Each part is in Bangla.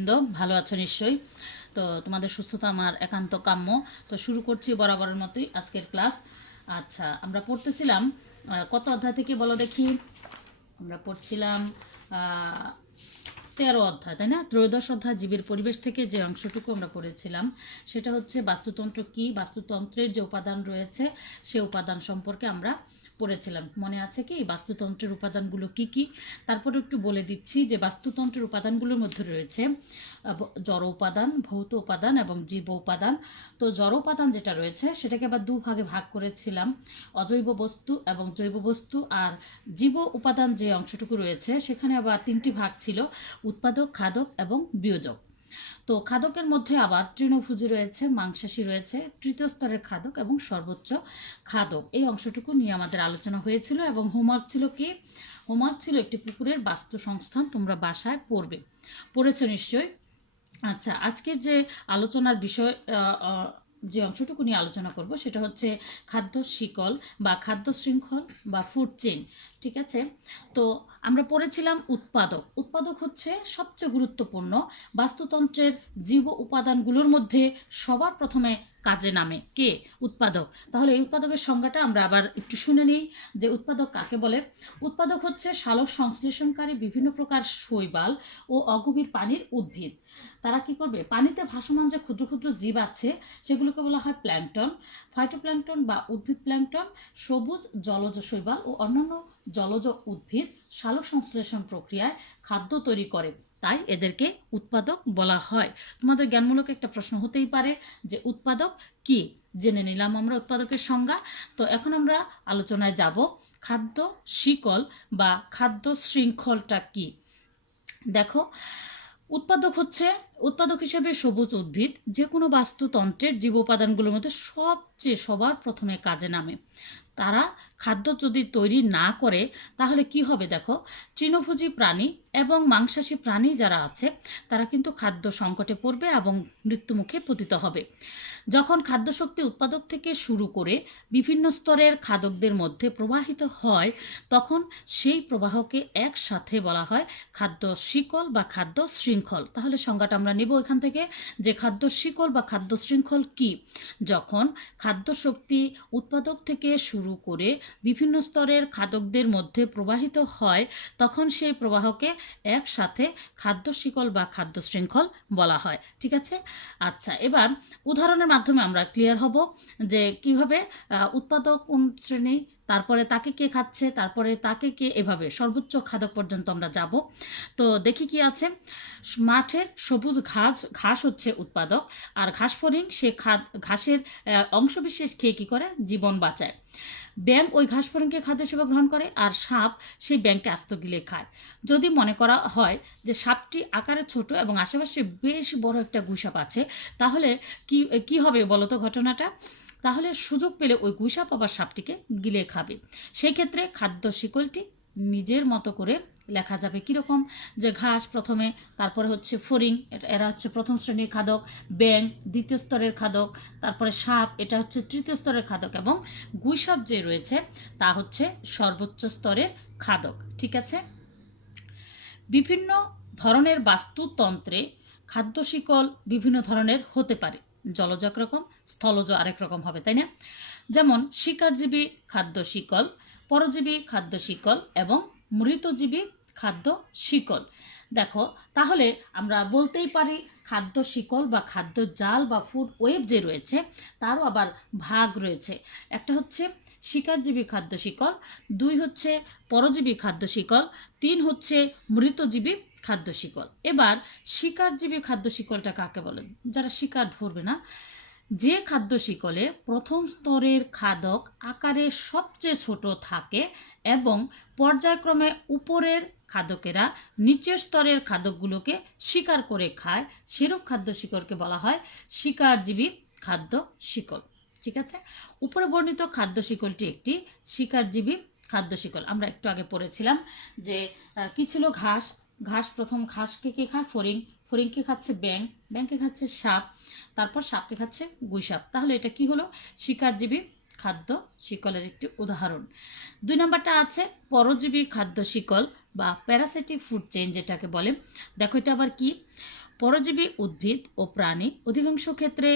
বৃন্দ, ভালো আছো নিশ্চয়ই। তো তোমাদের সুস্থতা আমার একান্ত কাম্য। তো শুরু করছি বরাবরের মতোই আজকের ক্লাস। আচ্ছা, আমরা পড়তেছিলাম কত অধ্যায় থেকে বলো দেখি। আমরা পড়ছিলাম 13 অধ্যায়, তাই না? ত্রয়োদশ অধ্যায় জীবের পরিবেশ থেকে যে অংশটুকু আমরা পড়েছিলাম সেটা হচ্ছে বাস্তুতন্ত্র কি, বাস্তুতন্ত্রের যে উপাদান রয়েছে সে উপাদান সম্পর্কে আমরা পড়েছিলাম। মনে আছে কি বাস্তুতন্ত্রের উপাদানগুলো কি কি? তারপরে একটু বলে দিচ্ছি যে বাস্তুতন্ত্রের উপাদানগুলোর মধ্যে রয়েছে জড় উপাদান, ভৌত উপাদান এবং জীব উপাদান। তো জড় উপাদান যেটা রয়েছে সেটাকে আবার দুভাগে ভাগ করেছিলাম, অজৈব বস্তু এবং জৈব বস্তু। আর জীব উপাদান যে অংশটুকু রয়েছে সেখানে আবার তিনটি ভাগ ছিল, উৎপাদক, খাদক এবং বিয়োজক। তো খাদকের মধ্যে আবার তৃণভোজী রয়েছে, মাংসাশী রয়েছে, তৃতীয় স্তরের খাদক এবং সর্বোচ্চ খাদক। এই অংশটুকু নিয়ে আমাদের আলোচনা হয়েছিল এবং হোমওয়ার্ক ছিল কি? হোমওয়ার্ক ছিল একটি পুকুরের বাস্তু সংস্থান। তোমরা বাসায় পড়েছো নিশ্চয়ই। আচ্ছা, আজকের যে আলোচনার বিষয় যে অংশটুকু নিয়ে আলোচনা করব সেটা হচ্ছে খাদ্য শিকল বা খাদ্য শৃঙ্খল বা ফুড চেইন। ঠিক আছে? তো আমরা পড়েছিলাম উৎপাদক। উৎপাদক হচ্ছে সবচেয়ে গুরুত্বপূর্ণ বাস্তুতন্ত্রের জীব উপাদানগুলোর মধ্যে সবার প্রথমে কাজে নামে কে? উৎপাদক। তাহলে এই উৎপাদকের সংজ্ঞাটা আমরা আবার একটু শুনে নিই যে উৎপাদক কাকে বলে। উৎপাদক হচ্ছে সালোক সংশ্লেষণকারী বিভিন্ন প্রকার শৈবাল ও অগভীর পানির উদ্ভিদ। তারা কি করবে? পানিতে ভাসমান যে ক্ষুদ্র ক্ষুদ্র জীব আছে সেগুলোকে বলা হয় প্ল্যাঙ্কটন, ফাইটোপ্ল্যাঙ্কটন বা উদ্ভিদ প্ল্যাঙ্কটন। সবুজ জলজ শৈবাল ও অন্যান্য জলজ উদ্ভিদ সালোক সংশ্লেষণ প্রক্রিয়ায় খাদ্য তৈরি করে, তাই এদেরকে উৎপাদক বলা হয়। তোমাদের জ্ঞানমূলক একটা প্রশ্ন হতেই পারে যে উৎপাদক কি? জেনে নিলাম আমরা উৎপাদকের সংজ্ঞা। তো এখন আমরা আলোচনায় যাব খাদ্য শিকল বা খাদ্য শৃঙ্খলটা কি। দেখো, উৎপাদক হিসেবে সবুজ উদ্ভিদ যে কোনো বাস্তুতন্ত্রের জীব উপাদানগুলোর মধ্যে সবার প্রথমে কাজে নামে। তারা খাদ্য যদি তৈরি না করে তাহলে কি হবে? দেখো, তৃণভোজী প্রাণী এবং মাংসাশী প্রাণী যারা আছে তারা কিন্তু খাদ্য সংকটে পড়বে এবং মৃত্যুমুখে পতিত হবে। যখন খাদ্যশক্তি উৎপাদক থেকে শুরু করে বিভিন্ন স্তরের খাদকদের মধ্যে প্রবাহিত হয় তখন সেই প্রবাহকে একসাথে বলা হয় খাদ্য শিকল বা খাদ্য শৃঙ্খল। তাহলে সংজ্ঞাটা আমরা নেব এখান থেকে যে খাদ্য শিকল বা খাদ্য শৃঙ্খল কি। যখন খাদ্যশক্তি উৎপাদক থেকে শুরু করে বিভিন্ন স্তরের খাদকদের মধ্যে প্রবাহিত হয় তখন সেই প্রবাহকে একসাথে খাদ্য শিকল বা খাদ্য শৃঙ্খল বলা হয়। ঠিক আছে? আচ্ছা, এবার উদাহরণের মাধ্যমে আমরা ক্লিয়ার হব যে কিভাবে উৎপাদক কোন শ্রেণী, তারপরে তাকে কে খাচ্ছে, তারপরে তাকে কে, এভাবে সর্বোচ্চ খাদক পর্যন্ত আমরা যাব। তো দেখি কি আছে। মাঠের সবুজ ঘাস হচ্ছে উৎপাদক। আর ঘাস ফড়িং সে ঘাসের অংশবিশেষ খেয়ে কি করে? জীবন বাঁচায়। ব্যাঙ ওই ঘাস ফড়িংকে খাদ্য হিসেবে গ্রহণ করে আর সাপ সেই ব্যাঙকে আস্ত গিলে খায়। যদি মনে করা হয় যে সাপটি আকারে ছোট এবং আশেপাশে বেশ বড় একটা গুইসাপ আছে তাহলে কি কি হবে বলো তো ঘটনাটা? তাহলে সুযোগ পেলে ওই গুইসাপ আবার সাপটিকে গিলে খাবে। সেই ক্ষেত্রে খাদ্য শিকলটি নিজের মতো করে লেখা যাবে কীরকম? যে ঘাস প্রথমে, তারপরে হচ্ছে ফড়িং, এরা হচ্ছে প্রথম শ্রেণীর খাদক, ব্যাঙ দ্বিতীয় স্তরের খাদক, তারপরে সাপ এটা হচ্ছে তৃতীয় স্তরের খাদক এবং গুইসাপ যে রয়েছে তা হচ্ছে সর্বোচ্চ স্তরের খাদক। ঠিক আছে? বিভিন্ন ধরনের বাস্তুতন্ত্রে খাদ্য শিকল বিভিন্ন ধরনের হতে পারে। জলজ একরকম, স্থলজ আরেক রকম হবে, তাই না? যেমন শিকারজীবী খাদ্য শিকল, পরজীবী খাদ্য শিকল এবং মৃতজীবী খাদ্য শিকল। দেখো, তাহলে আমরা বলতেই পারি খাদ্য শিকল বা খাদ্য জাল বা ফুড ওয়েব যে রয়েছে তারও আবার ভাগ রয়েছে। একটা হচ্ছে শিকারজীবী খাদ্য শিকল, 2 হচ্ছে পরজীবী খাদ্য শিকল, 3 হচ্ছে মৃতজীবী খাদ্য শিকল। এবার শিকারজীবী খাদ্য শিকলটা কাকে বলে? যারা শিকার ধরবে না, যে খাদ্য শিকলে প্রথম স্তরের খাদক আকারে সবচেয়ে ছোট থাকে এবং পর্যায়ক্রমে উপরের খাদকেরা নিচের স্তরের খাদকগুলোকে শিকার করে খায়, সেরূপ খাদ্য শিকলকে বলা হয় শিকারজীবী খাদ্য শিকল। ঠিক আছে? উপরে বর্ণিত খাদ্য শিকলটি একটি শিকারজীবী খাদ্য শিকল। আমরা একটু আগে পড়েছিলাম যে কি ছিল? ঘাস। প্রথম ঘাসকে কে খায়? ফড়িং। ফড়িংকে খাচ্ছে ব্যাঙ, ব্যাঙকে খাচ্ছে সাপ, তারপর সাপকে খাচ্ছে গুইসাপ। তাহলে এটা কি হলো? শিকারজীবী খাদ্য শিকলের একটি উদাহরণ। 2 নম্বরটা আছে পরজীবী খাদ্য শিকল বা প্যারাসাইটিক ফুড চেইন যেটাকে বলে। দেখো, এটা আবার কি? পরজীবী উদ্ভিদ ও প্রাণী অধিকাংশ ক্ষেত্রে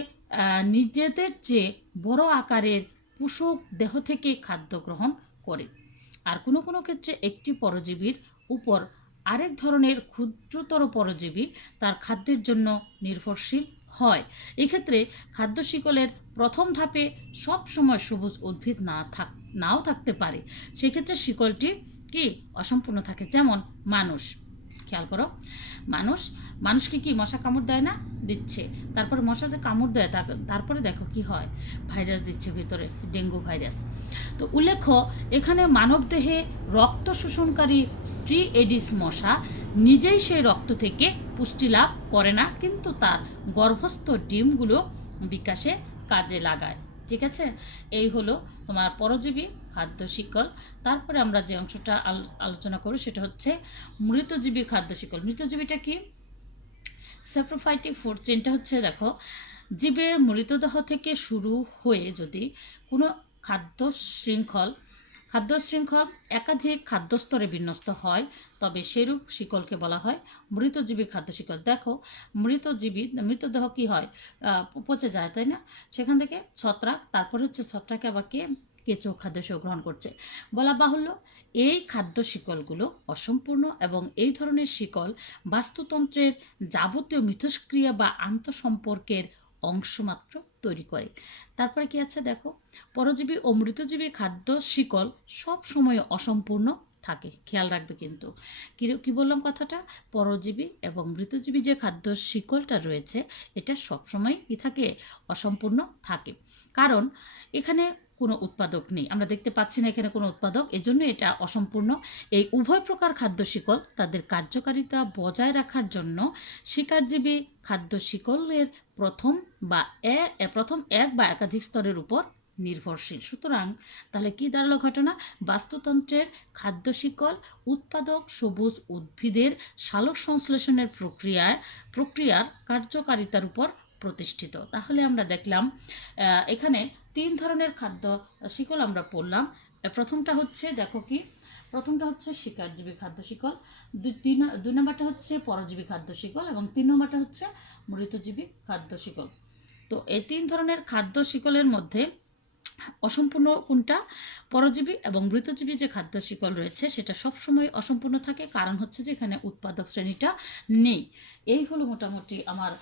নিজেদের চেয়ে বড় আকারের পোষক দেহ থেকে খাদ্য গ্রহণ করে, আর কোনো কোনো ক্ষেত্রে একটি পরজীবীর উপর আরেক ধরনের ক্ষুদ্রতর পরজীবী তার খাদ্যের জন্য নির্ভরশীল হয়। এক্ষেত্রে খাদ্য শিকলের প্রথম ধাপে সব সময় সবুজ উদ্ভিদ নাও থাকতে পারে, সেক্ষেত্রে শিকলটি কি অসম্পূর্ণ থাকে। যেমন মানুষ, খেয়াল করো, মানুষ মানুষকে কি মশা কামড় দেয় না? দিচ্ছে। তারপরে মশা যে কামড় দেয় তারপরে দেখো কি হয়, ভাইরাস দিচ্ছে ভিতরে, ডেঙ্গু ভাইরাস। তো উল্লেখ্য, এখানে মানবদেহে রক্ত শোষণকারী স্ট্রি এডিস মশা নিজেই সেই রক্ত থেকে পুষ্টি লাভ করে না, কিন্তু তার গর্ভস্থ ডিমগুলো বিকাশে কাজে লাগায়। ঠিক আছে, এই হলো তোমার পরজীবী খাদ্য শিকল। তারপরে আমরা যে অংশটা আলোচনা করি সেটা হচ্ছে মৃতজীবী খাদ্য শিকল। মৃতজীবীটা কি? স্যাপ্রোফাইটিক ফুড চেনটা হচ্ছে, দেখো, জীবের মৃতদেহ থেকে শুরু হয়ে যদি কোনো খাদ্য শৃঙ্খল একাধিক খাদ্যস্তরে বিন্যস্ত হয়, তবে সেরূপ শিকলকে বলা হয় মৃতজীবী খাদ্য শিকল। দেখো, মৃতদেহ কি হয়, পচে যায়, তাই না? সেখান থেকে ছত্রাক, তারপরে হচ্ছে ছত্রাকে আবার কেঁচো খাদ্য গ্রহণ করছে। বলা বাহুল্য, এই খাদ্য শিকলগুলো অসম্পূর্ণ এবং এই ধরনের শিকল বাস্তুতন্ত্রের যাবতীয় মিথস্ক্রিয়া বা আন্তঃসম্পর্কের অংশমাত্র তৈরি করে। তারপরে কি আছে দেখো, পরজীবী ও মৃতজীবী খাদ্য শিকল সব সময় অসম্পূর্ণ থাকে। খেয়াল রাখবে কিন্তু, কি বললাম কথাটা, পরজীবী এবং মৃতজীবী যে খাদ্য শিকলটা রয়েছে এটা সবসময় কি থাকে, অসম্পূর্ণ থাকে। কারণ এখানে কোনো উৎপাদক নেই, আমরা দেখতে পাচ্ছি না এখানে কোনো উৎপাদক, এজন্য এটা অসম্পূর্ণ। এই উভয় প্রকার খাদ্য শিকল তাদের কার্যকারিতা বজায় রাখার জন্য শিকারজীবী খাদ্য শিকলের প্রথম এক বা একাধিক স্তরের উপর নির্ভরশীল। সুতরাং তাহলে কি দাঁড়ালো ঘটনা, বাস্তুতন্ত্রের খাদ্য শিকল উৎপাদক সবুজ উদ্ভিদের সালোক সংশ্লেষণের প্রক্রিয়ার কার্যকারিতার উপর প্রতিষ্ঠিত। তাহলে আমরা দেখলাম এখানে 3 ধরনের খাদ্য শিকল আমরা পড়লাম। প্রথমটা হচ্ছে, দেখো কি, প্রথমটা হচ্ছে শিকারজীবী খাদ্য শিকল, দুই নম্বরটা হচ্ছে পরজীবী খাদ্য শিকল এবং 3 নম্বরটা হচ্ছে মৃতজীবী খাদ্য শিকল। তো এই 3 ধরনের খাদ্য শিকলের মধ্যে অসম্পূর্ণ কোনটা, পরজীবী এবং মৃতজীবী যে খাদ্য শিকল রয়েছে সেটা সবসময় অসম্পূর্ণ থাকে, কারণ হচ্ছে যে এখানে উৎপাদক শ্রেণীটা নেই। এই হলো মোটামুটি আমার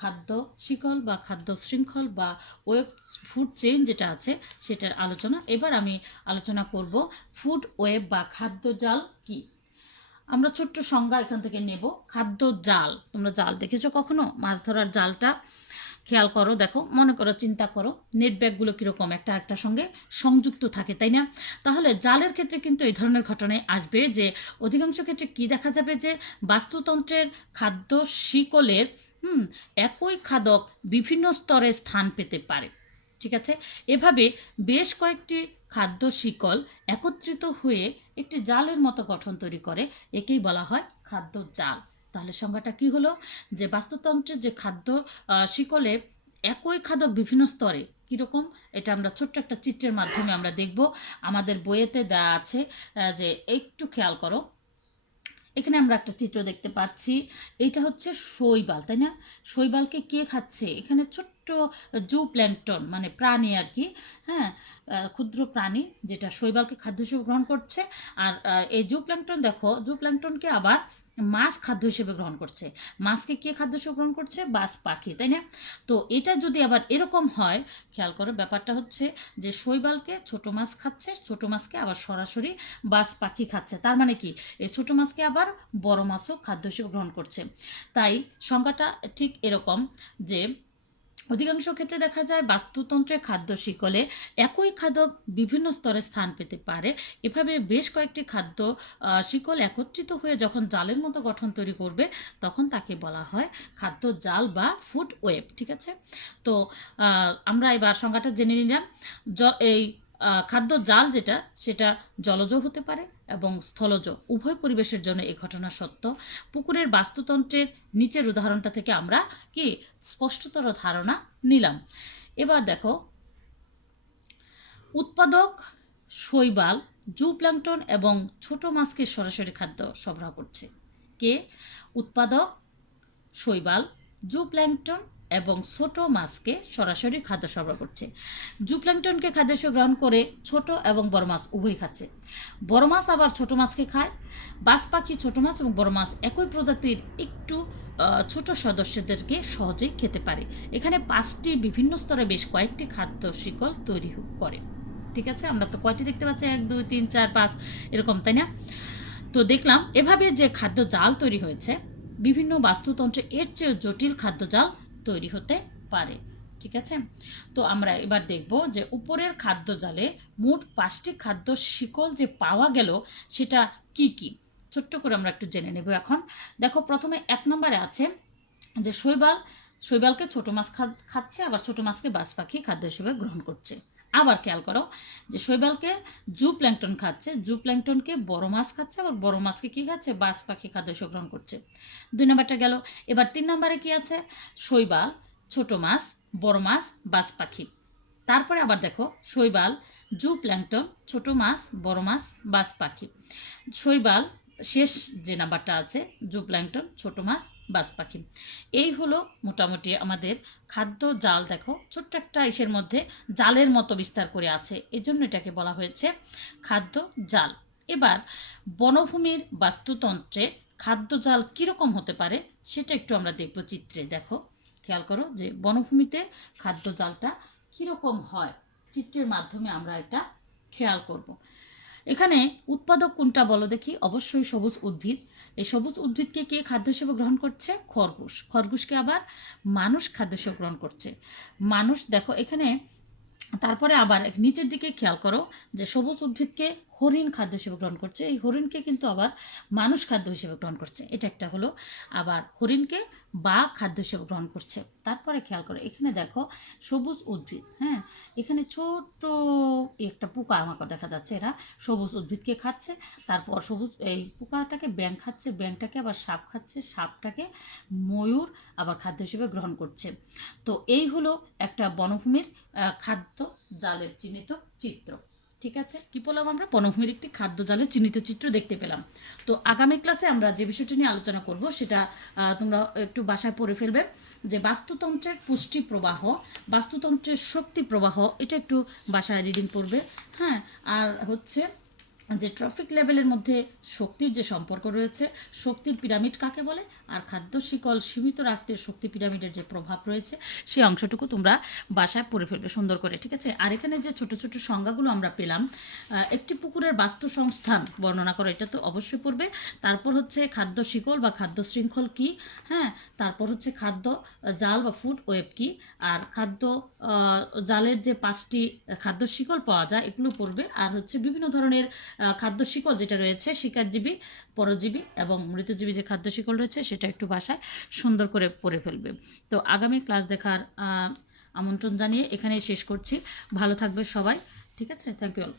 খাদ্য শিকল বা খাদ্য শৃঙ্খল বা ওয়েব ফুড চেইন যেটা আছে সেটার আলোচনা। এবার আমি আলোচনা করব ফুড ওয়েব বা খাদ্য জাল কি। আমরা ছোট্ট সংজ্ঞা এখান থেকে নেব। খাদ্য জাল, তোমরা জাল দেখেছো কখনো? মাছ ধরার জালটা খেয়াল করো, দেখো, মনে করো, চিন্তা করো, নেট ব্যাগগুলো কীরকম একটা সঙ্গে সংযুক্ত থাকে, তাই না? তাহলে জালের ক্ষেত্রে কিন্তু এই ধরনের ঘটনায় আসবে যে অধিকাংশ ক্ষেত্রে কি দেখা যাবে, যে বাস্তুতন্ত্রের খাদ্য শিকলের একই খাদক বিভিন্ন স্তরে স্থান পেতে পারে। ঠিক আছে, এভাবে বেশ কয়েকটি খাদ্য শিকল একত্রিত হয়ে একটি জালের মতো গঠন তৈরি করে, একেই বলা হয় খাদ্য জাল। তাহলে সংজ্ঞাটা কি হলো, যে বাস্তুতন্ত্রের যে খাদ্য শিকলে একই খাদক বিভিন্ন স্তরে কীরকম, এটা আমরা ছোট্ট একটা চিত্রের মাধ্যমে আমরা দেখব। আমাদের বইয়েতে দেওয়া আছে, যে একটু খেয়াল করো, এখানে আমরা একটা চিত্র দেখতে পাচ্ছি। এইটা হচ্ছে শৈবাল, তাই না? শৈবালকে কে খাচ্ছে? এখানে ছোট্ট জু প্ল্যাঙ্কটন, মানে প্রাণী আর কি, হ্যাঁ, ক্ষুদ্র প্রাণী যেটা শৈবালকে খাদ্য হিসেবে গ্রহণ করছে। আর এই জু প্ল্যাঙ্কটন, দেখো, জু প্ল্যাঙ্কটনকে আবার মাছ খাদ্য হিসেবে গ্রহণ করছে। মাছকে কে খাদ্য হিসেবে গ্রহণ করছে? বাজ পাখি, তাই না? তো এটা যদি আবার এরকম হয়, খেয়াল করো, ব্যাপারটা হচ্ছে যে শৈবালকে ছোট মাছ খাচ্ছে, ছোট মাছকে আবার সরাসরি বাজ পাখি খাচ্ছে। তার মানে কি, এই ছোট মাছকে আবার বড় মাছও খাদ্য হিসেবে গ্রহণ করছে। তাই সংজ্ঞাটা ঠিক এরকম, যে অধিকাংশ ক্ষেত্রে দেখা যায় বাস্তুতন্ত্রের খাদ্য শিকলে একই খাদক বিভিন্ন স্তরে স্থান পেতে পারে। এভাবে বেশ কয়েকটি খাদ্য শিকল একত্রিত হয়ে যখন জালের মতো গঠন তৈরি করবে, তখন তাকে বলা হয় খাদ্য জাল বা ফুড ওয়েব। ঠিক আছে, তো আমরা এবার সংজ্ঞাটা জেনে নিলাম। এই খাদ্য জাল যেটা, সেটা জলজ হতে পারে এবং স্থলজ উভয় পরিবেশের জন্য এই ঘটনা সত্য। পুকুরের বাস্তুতন্ত্রের নিচের উদাহরণটা থেকে আমরা কি স্পষ্টতর ধারণা নিলাম। এবার দেখো, উৎপাদক শৈবাল জুপ্ল্যাঙ্কটন এবং ছোট মাছকে সরাসরি খাদ্য সরবরাহ করছে। কে? উৎপাদক শৈবাল, জুপ্ল্যাঙ্কটন এবং ছোট মাছকে সরাসরি খাদ্য সরবরাহ করছে। জুপ্ল্যাঙ্কটনকে খাদ্য হিসেবে গ্রহণ করে ছোট এবং বড় মাছ উভয় খাচ্ছে। বড় মাছ আবার ছোট মাছকে খায়। বাজ পাখি ছোট মাছ এবং বড় মাছ একই প্রজাতির একটু ছোট সদস্যদেরকে সহজেই খেতে পারে। এখানে 5টি বিভিন্ন স্তরে বেশ কয়েকটি খাদ্য শিকল তৈরি করে। ঠিক আছে, আমরা তো কয়টি দেখতে পাচ্ছি, 1 2 3 4 5 এরকম, তাই না? তো দেখলাম এভাবে যে খাদ্য জাল তৈরি হয়েছে, বিভিন্ন বাস্তুতন্ত্রে এর চেয়ে জটিল খাদ্য জাল তৈরি হতে পারে। ঠিক আছে, তো আমরা এবার দেখব যে উপরের খাদ্য জালে মোট 5টি খাদ্য শিকল যে পাওয়া গেল সেটা কি কি, ছোট্ট করে আমরা একটু জেনে নেব এখন। দেখো, প্রথমে 1 নম্বরে আছে যে শৈবালকে ছোট মাছ খাচ্ছে, আবার ছোট মাছকে বাজ পাখি খাদ্য হিসেবে গ্রহণ করছে। আবার খেয়াল করো যে শৈবালকে জুপ্ল্যাঙ্কটন খাচ্ছে, জুপ্ল্যাঙ্কটনকে বড় মাছ খাচ্ছে, আবার বড় মাছকে কী খাচ্ছে, বাজ পাখি খাদ্য হিসেবে গ্রহণ করছে। 2 নম্বরটা গেল। এবার 3 নম্বরে কি আছে, শৈবাল, ছোট মাছ, বড় মাছ, বাজ পাখি। তারপরে আবার দেখো, শৈবাল, জুপ্ল্যাঙ্কটন, ছোট মাছ, বড় মাছ, বাজ পাখি। শৈবাল, শেষ যে নাম্বারটা আছে, জুপ্ল্যাঙ্কটন, ছোট মাছ, বাজ পাখি। এই হলো মোটামুটি আমাদের খাদ্য জাল। দেখো, ছোট্ট একটা ইসের মধ্যে জালের মতো বিস্তার করে আছে, এজন্য এটাকে বলা হয়েছে খাদ্য জাল। এবার বনভূমির বাস্তুতন্ত্রে খাদ্য জাল কীরকম হতে পারে সেটা একটু আমরা দেখব চিত্রে। দেখো, খেয়াল করো যে বনভূমিতে খাদ্য জালটা কীরকম হয়, চিত্রের মাধ্যমে আমরা এটা খেয়াল করব। এখানে উৎপাদক কোনটা বলো দেখি, অবশ্যই সবুজ উদ্ভিদ। এই সবুজ উদ্ভিদকে কে খাদ্য হিসেবে গ্রহণ করছে, খরগোশ। খরগোশকে আবার মানুষ খাদ্য হিসেবে গ্রহণ করছে, মানুষ। দেখো এখানে তারপরে আবার নিচের দিকে খেয়াল করো যে সবুজ উদ্ভিদকে হরিণ খাদ্য হিসেবে গ্রহণ করছে, এই হরিণকে কিন্তু আবার মানুষ খাদ্য হিসেবে গ্রহণ করছে, এটা একটা হলো। আবার হরিণকে বাঘ খাদ্য হিসেবে গ্রহণ করছে। তারপরে খেয়াল করো এখানে দেখো সবুজ উদ্ভিদ, হ্যাঁ, এখানে ছোট একটা পোকা আমাকে দেখা যাচ্ছে, এরা সবুজ উদ্ভিদকে খাচ্ছে। তারপর সবুজ এই পোকাটাকে ব্যাঙ খাচ্ছে, ব্যাঙটাকে আবার সাপ খাচ্ছে, সাপটাকে ময়ূর আবার খাদ্য হিসেবে গ্রহণ করছে। তো এই হলো একটা বনভূমির খাদ্য জালের চিহ্নিত চিত্র। ঠিক আছে, কি বললাম, আমরা বনভূমির একটি খাদ্য জালের চিহ্নিত চিত্র দেখতে পেলাম। তো আগামী ক্লাসে আমরা যে বিষয়টি নিয়ে আলোচনা করব সেটা তোমরা একটু বাসায় পড়ে ফেলবে, যে বাস্তুতন্ত্রের পুষ্টি প্রবাহ, বাস্তুতন্ত্রের শক্তি প্রবাহ, এটা একটু বাসায় রিডিং পড়বে। হ্যাঁ, আর হচ্ছে যে ট্রফিক লেভেলের মধ্যে শক্তির যে সম্পর্ক রয়েছে, শক্তির পিরামিড কাকে বলে, আর খাদ্য শিকল সীমিত রাখতে শক্তি পিরামিডের যে প্রভাব রয়েছে সেই অংশটুকু তোমরা বাসায় পড়ে ফেলবে সুন্দর করে। ঠিক আছে, আর এখানে যে ছোট ছোট সংজ্ঞাগুলো আমরা পেলাম, একটি পুকুরের বাস্তু সংস্থান বর্ণনা করো, এটা তো অবশ্যই পড়বে। তারপর হচ্ছে খাদ্য শিকল বা খাদ্য শৃঙ্খল কি, হ্যাঁ, তারপর হচ্ছে খাদ্য জাল বা ফুড ওয়েব কি, আর খাদ্য জালের যে 5টি খাদ্য শিকল পাওয়া যায় এগুলো পড়বে। আর হচ্ছে বিভিন্ন ধরনের খাদ্য শিকল যেটা রয়েছে, শিকারজীবী, পরজীবী এবং মৃতজীবী যে খাদ্য শিকল রয়েছে সেটা একটু বাসায় সুন্দর করে পড়ে ফেলবে। তো আগামী ক্লাস দেখার আমন্ত্রণ জানিয়ে এখানেই শেষ করছি। ভালো থাকবে সবাই। ঠিক আছে, থ্যাংক ইউ অল।